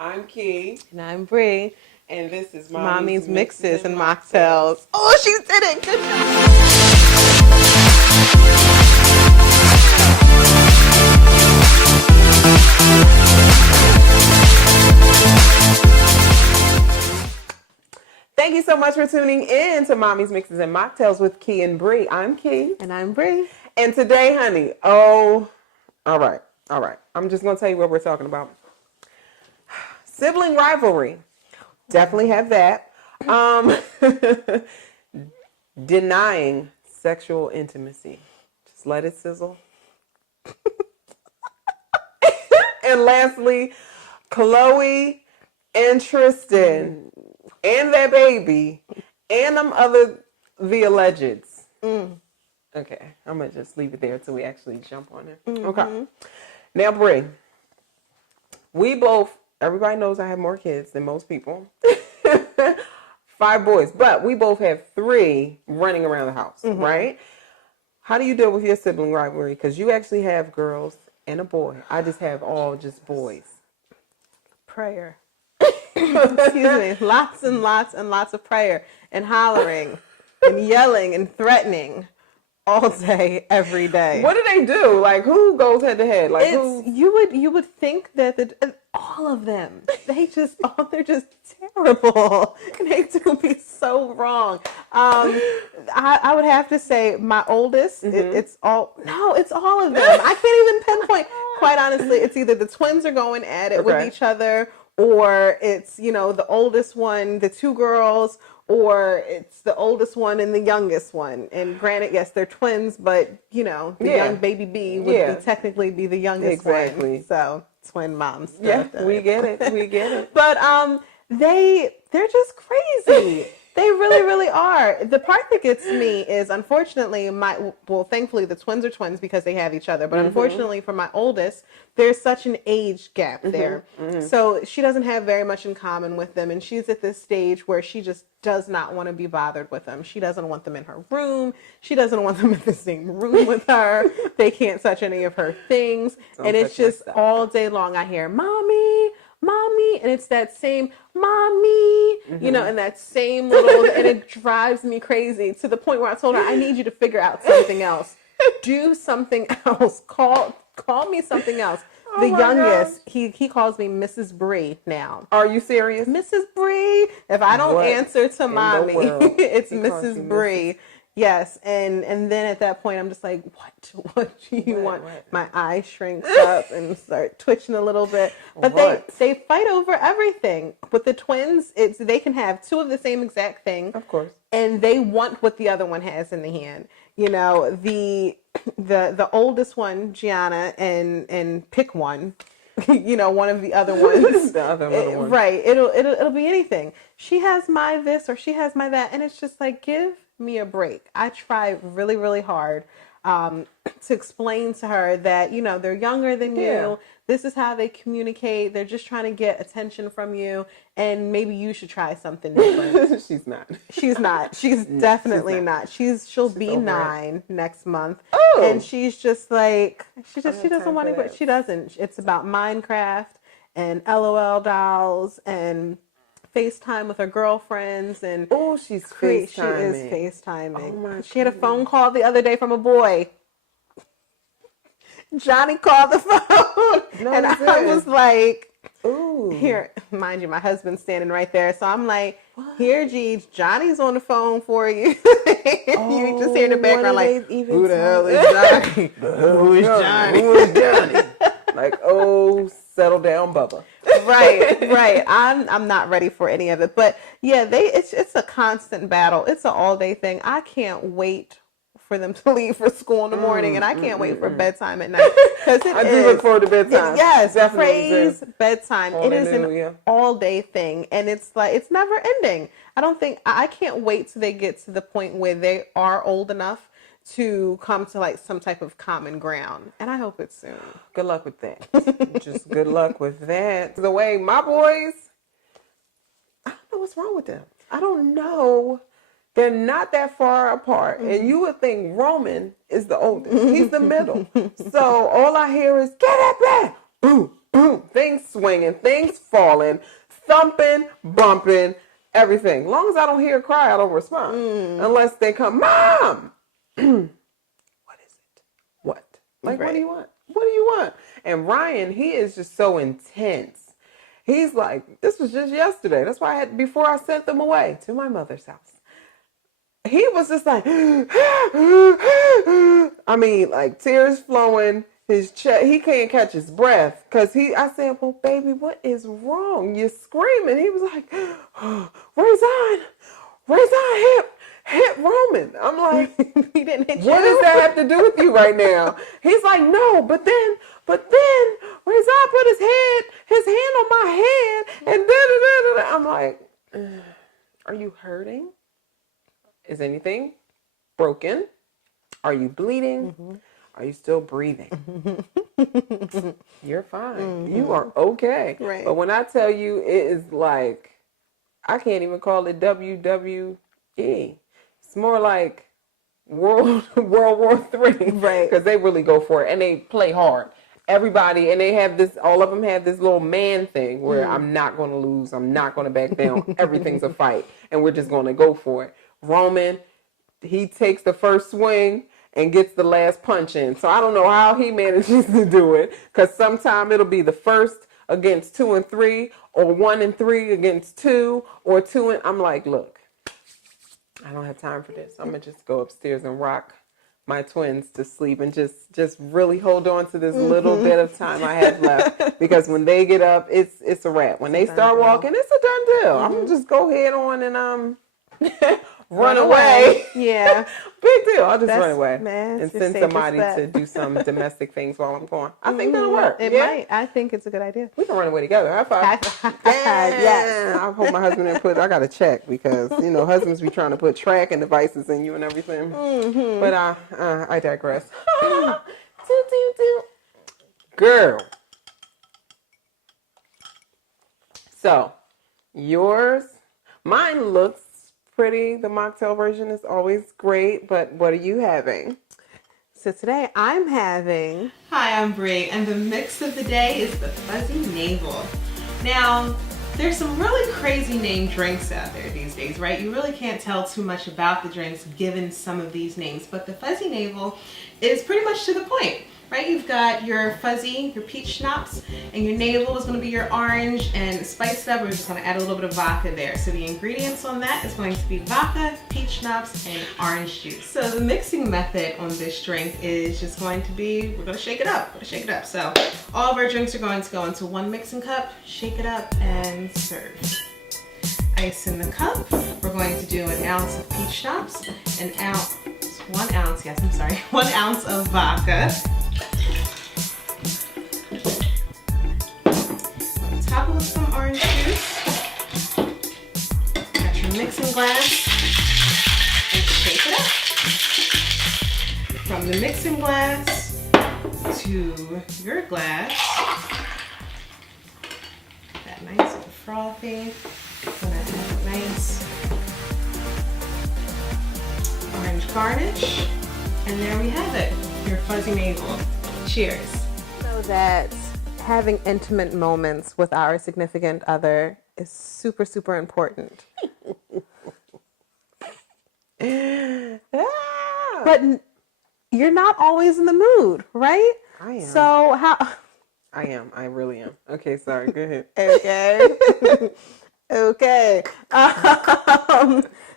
I'm Qui. And I'm Bri. And this is Mommy's Mixes and Mocktails. Oh, she did it. Good job. Thank you so much for tuning in to Mommy's Mixes and Mocktails with Qui and Bri. I'm Qui. And I'm Bri. And today, honey, all right. I'm just going to tell you what we're talking about. Sibling rivalry. Definitely have that. Denying sexual intimacy. Just let it sizzle. And lastly, Chloe and Tristan and their baby and them the allegeds. Okay, I'm going to just leave it there until we actually jump on it. Okay. Now, Bri, everybody knows I have more kids than most people. 5 boys, but we both have 3 running around the house, right? How do you deal with your sibling rivalry? Because you actually have girls and a boy. I just have all just boys. Prayer. Excuse me. Lots and lots and lots of prayer and hollering and yelling and threatening all day, every day. What do they do? Like, who goes head to head? Like, who? You would think that all of them, they're just terrible. They do me so wrong. I would have to say my oldest. It's all of them. I can't even pinpoint. Quite honestly, it's either the twins are going at it with each other, or it's the oldest one, the 2 girls. Or it's the oldest one and the youngest one. And granted, yes, they're twins, but, the young baby B would technically be the youngest one. So, twin moms. Yeah, we get it. But they're just crazy. They really, really are. The part that gets me is, unfortunately, thankfully the twins are twins because they have each other. But unfortunately for my oldest, there's such an age gap there. So she doesn't have very much in common with them. And she's at this stage where she just does not want to be bothered with them. She doesn't want them in her room. She doesn't want them in the same room with her. They can't touch any of her things. And it's just all day long I hear, Mommy, and it's that same mommy, and that same little, and it drives me crazy to the point where I told her, I need you to figure out something else. Do something else. Call me something else. The youngest, he calls me Mrs. Bri now. Are you serious? Mrs. Bri. If I don't answer to mommy, it's Mrs. Bri. Yes, and then at that point, I'm just like, what do you want? My eye shrinks up and start twitching a little bit. But they fight over everything. With the twins, they can have 2 of the same exact thing. Of course. And they want what the other one has in the hand. The oldest one, Gianna, and pick one. One of the other ones. The other little one. Right. It'll be anything. She has my this or she has my that, and it's just like, give me a break. I try really, really hard to explain to her that, they're younger than you. This is how they communicate. They're just trying to get attention from you. And maybe you should try something different. She's not. She's definitely not. She'll be 9 next month. Oh. And she's just like, she doesn't want to, she doesn't. It's about Minecraft and LOL dolls and FaceTime with her girlfriends. And she's FaceTiming. She is FaceTiming. Oh my she had a phone call the other day from a boy. Johnny called the phone, and I was like, "Ooh!" Here, mind you, my husband's standing right there, so I'm like, "Here, G, Johnny's on the phone for you." You just hear in the background like, "Who the hell is Johnny? Who is Johnny? Who is Johnny?" Like, settle down, Bubba. Right. I'm not ready for any of it, but yeah, it's a constant battle. It's an all day thing. I can't wait for them to leave for school in the morning, and I can't wait for bedtime at night, because I do look forward to bedtime. Yes, praise bedtime. It is an all day thing, and it's like it's never ending. I can't wait till they get to the point where they are old enough to come to like some type of common ground, and I hope it's soon. Good luck with that. Just good luck with that. The way my boys, I don't know what's wrong with them. I don't know. They're not that far apart. And you would think Roman is the oldest. He's the middle. So all I hear is, get up there. Boom, things swinging, things falling, thumping, bumping, everything. As long as I don't hear a cry, I don't respond. Unless they come, Mom! What is it? What? Like, What do you want? What do you want? And Ryan, he is just so intense. He's like, this was just yesterday. That's why before I sent them away to my mother's house. He was just like, I mean, like tears flowing, his chest, he can't catch his breath. I said, well, baby, what is wrong? You're screaming. He was like, Razan, hit Roman. I'm like, he didn't hit you. What does that have to do with you right now? He's like, no, but then Razan put his hand on my head, and da-da-da-da-da. I'm like, are you hurting? Is anything broken? Are you bleeding? Mm-hmm. Are you still breathing? You're fine. Mm-hmm. You are okay. Right. But when I tell you, it is like, I can't even call it WWE. It's more like World War III. Right. Because they really go for it. And they play hard. Everybody, and they have this, all of them have this little man thing where I'm not going to lose. I'm not going to back down. Everything's a fight. And we're just going to go for it. Roman, he takes the first swing and gets the last punch in. So I don't know how he manages to do it, because sometimes it'll be the first against 2 and 3, or 1 and 3 against 2, or 2 and... I'm like, look, I don't have time for this. I'm going to just go upstairs and rock my twins to sleep and just really hold on to this little bit of time I have left, because when they get up, it's a wrap. When they start walking, it's a done deal. I'm going to just go head on and run away. Yeah. Big deal. I'll just run away man, and send somebody to do some domestic things while I'm gone. I think that'll work. It might. I think it's a good idea. We can run away together. High five. Yes. I hope my husband didn't I got to check, because, husbands be trying to put tracking devices in you and everything. Mm-hmm. But I digress. Girl. So, mine looks pretty. The mocktail version is always great, but what are you having? So today I'm having... Hi, I'm Bri, and the mix of the day is the Fuzzy Navel. Now, there's some really crazy named drinks out there these days, right? You really can't tell too much about the drinks given some of these names, but the Fuzzy Navel is pretty much to the point, right? You've got your fuzzy, your peach schnapps, and your navel is going to be your orange, and spiced up, we're just going to add a little bit of vodka there. So the ingredients on that is going to be vodka, peach schnapps, and orange juice. So the mixing method on this drink is just going to be, we're going to shake it up. So all of our drinks are going to go into one mixing cup, shake it up, and serve. Ice in the cup, we're going to do 1 ounce of peach schnapps, 1 ounce of vodka. Top it with some orange juice. Got your mixing glass, and shake it up. From the mixing glass to your glass. That nice and frothy. Gonna have a nice orange garnish. And there we have it, your Fuzzy Navel. Cheers. So that having intimate moments with our significant other is super, super important. But you're not always in the mood, right? I am. So how... I am. I really am. Okay, sorry. Go ahead. Okay.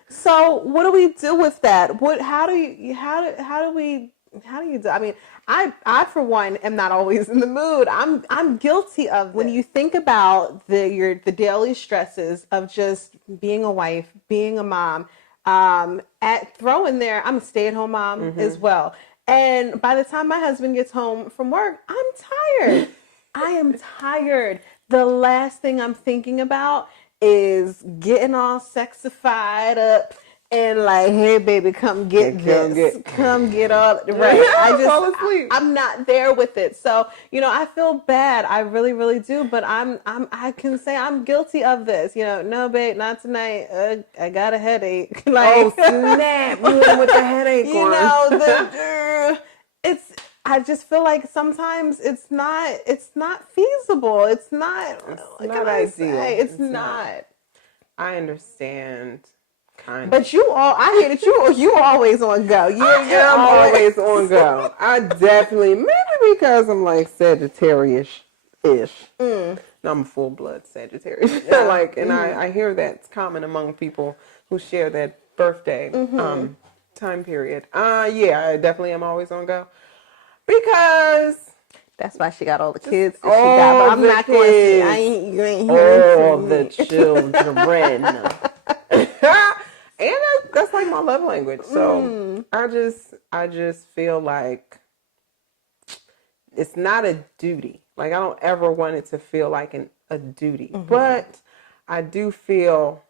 So what do we do with that? How do you do? I mean, I for one am not always in the mood. I'm guilty of this. When you think about the daily stresses of just being a wife, being a mom, throw in there, I'm a stay-at-home mom as well. And by the time my husband gets home from work, I'm tired. I am tired. The last thing I'm thinking about is getting all sexified up and like, hey baby, come get this. Come get all right. Fall asleep. I'm not there with it. So, I feel bad. I really, really do. But I can say I'm guilty of this. No babe, not tonight. I got a headache. Like, oh snap. You went with the headache one. I just feel like sometimes it's not feasible. It's not not ideal. It's not. I understand. Kind of. But I hear that you always on go. I'm always on go. I definitely, maybe because I'm like Sagittarius-ish. No, I'm a full-blood Sagittarius. Yeah. And I hear that's common among people who share that birthday time period. Yeah, I definitely am always on go. Because that's why she got all the kids that she got. But I'm not going to say, you ain't hearing all the children. And that's like my love language. So I just feel like it's not a duty. Like I don't ever want it to feel like a duty. But I do feel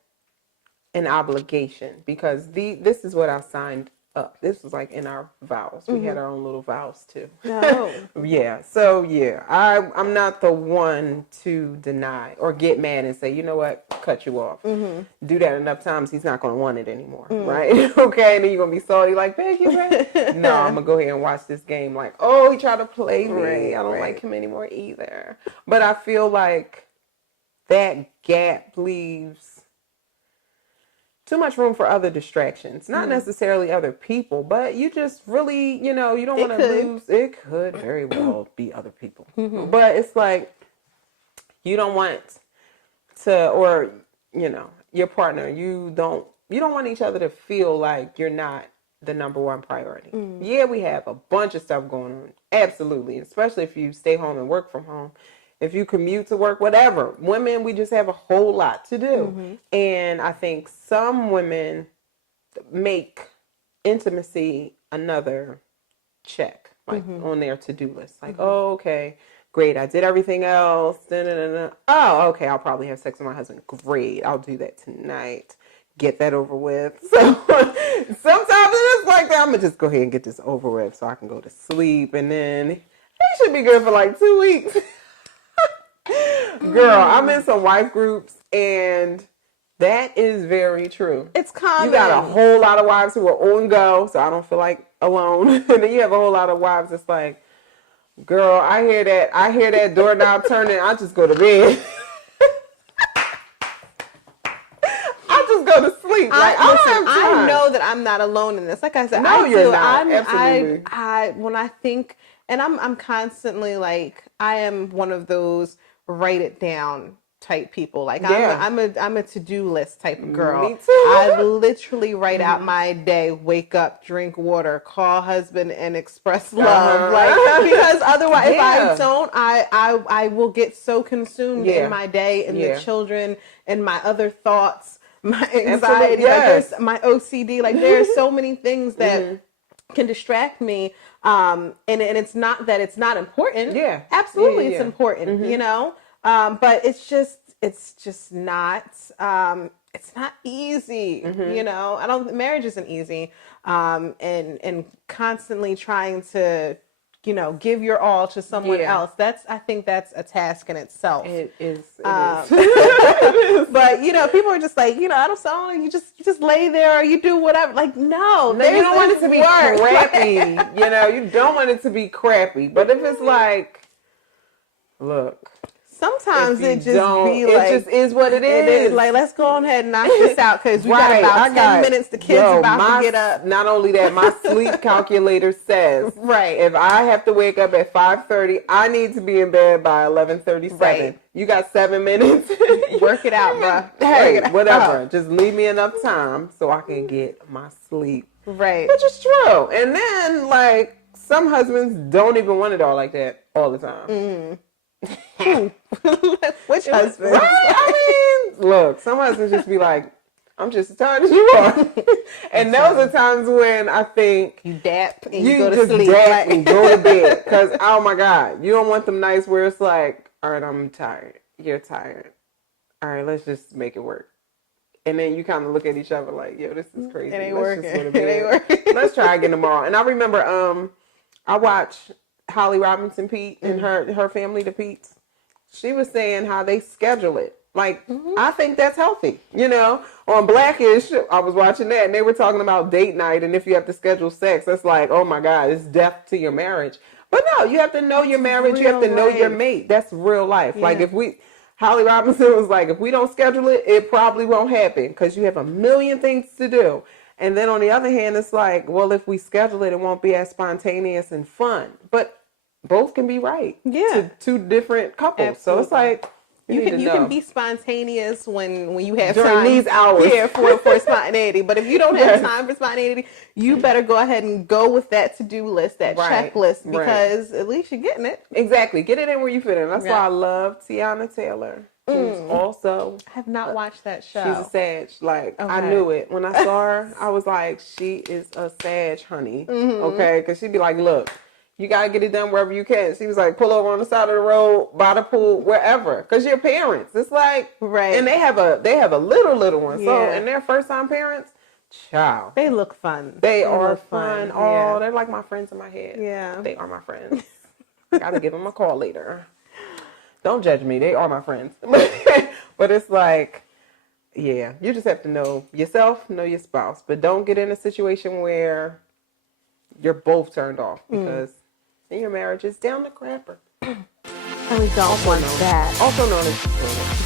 an obligation because this is what I signed up. This was like in our vows. We had our own little vows too. No. Yeah. So yeah, I'm not the one to deny or get mad and say, you know what, cut you off. Do that enough times, he's not going to want it anymore, right? Okay, and then you're going to be salty like, thank you, man. No, I'm going to go ahead and watch this game like, oh, he tried to play me. Right, I don't like him anymore either. But I feel like that gap leaves too much room for other distractions. Not necessarily other people, but you just really, you don't want to lose. It could very well be other people. But it's like you don't want to, or, your partner, you don't want each other to feel like you're not the number one priority. Yeah, we have a bunch of stuff going on. Absolutely. Especially if you stay home and work from home. If you commute to work, whatever. Women, we just have a whole lot to do. And I think some women make intimacy another check, like on their to-do list. Like, oh, okay, great, I did everything else. Oh, okay, I'll probably have sex with my husband. Great, I'll do that tonight. Get that over with. So sometimes it is like that. I'm going to just go ahead and get this over with so I can go to sleep. And then it should be good for like 2 weeks. Girl, I'm in some wife groups, and that is very true. It's common. You got a whole lot of wives who are on go, so I don't feel like alone. And then you have a whole lot of wives that's like, girl, I hear that doorknob turning, I just go to bed. I just go to sleep. Like, I know that I'm not alone in this. Like I said, no, you're not. Absolutely. When I think, and I'm constantly like, I am one of those write it down type people. Like I'm a to-do list type of girl. Me too. I literally write out my day, wake up, drink water, call husband and express love. Like, because otherwise if I don't, I will get so consumed in my day and the children and my other thoughts, my anxiety, like there's my OCD. Like there are so many things that can distract me. And it's not that it's not important. Yeah. Absolutely it's important, but it's just not, it's not easy, marriage isn't easy. And constantly trying to, give your all to someone else. I think that's a task in itself. It is. But, people are just like, I don't know, you just lay there or you do whatever. Like, no, you don't want it to be crappy. You don't want it to be crappy. But if it's like, look. Sometimes it just is what it is. Like, let's go ahead and knock this out because we got about 10 minutes. The kids about to get up. Not only that, my sleep calculator says, if I have to wake up at 5:30, I need to be in bed by 11:37. Right. You got 7 minutes. Work it out, bro. Hey, whatever. Just leave me enough time so I can get my sleep. Right. Which is true. And then, like, some husbands don't even want it all like that all the time. Which husband? Right? I mean, look, some husbands just be like, I'm just as tired as you are. And those are times when I think you dap and you go to just sleep. Dap and go to bed. Because, oh my God, you don't want them nights where it's like, all right, I'm tired. You're tired. All right, let's just make it work. And then you kind of look at each other like, yo, this is crazy. It ain't let's working. Just go to bed. It ain't working. Let's try again tomorrow. And I remember I watched Holly Robinson Pete and her family, the Peets. She was saying how they schedule it. Like, I think that's healthy. On Blackish, I was watching that, and they were talking about date night, and if you have to schedule sex, that's like, oh my God, it's death to your marriage. But no, you have to know your marriage. You have to know your mate. That's real life. Yeah. Like Holly Robinson was like, if we don't schedule it, it probably won't happen because you have a million things to do. And then on the other hand, it's like, well, if we schedule it, it won't be as spontaneous and fun. But both can be right. Yeah. To two different couples. Absolutely. So it's like, you can be spontaneous when you have during time, these hours. Yeah, for spontaneity. But if you don't have time for spontaneity, you better go ahead and go with that to-do list, that checklist, because at least you're getting it. Exactly. Get it in where you fit in. That's why I love Tiana Taylor. Who's also... I have not watched that show. She's a Sag. Like, I knew it. When I saw her, I was like, she is a Sag, honey. Okay? Because she'd be like, look, you got to get it done wherever you can. She was like, pull over on the side of the road, by the pool, wherever. Because you're parents. It's like... Right. And they have a little one. Yeah. So, and they're first-time parents. Child. They look fun. They are fun. Oh, they're like my friends in my head. Yeah. They are my friends. Got to give them a call later. Don't judge me. They are my friends. But it's like, yeah, you just have to know yourself, know your spouse. But don't get in a situation where you're both turned off because then your marriage is down the crapper. And we don't want that. Also known as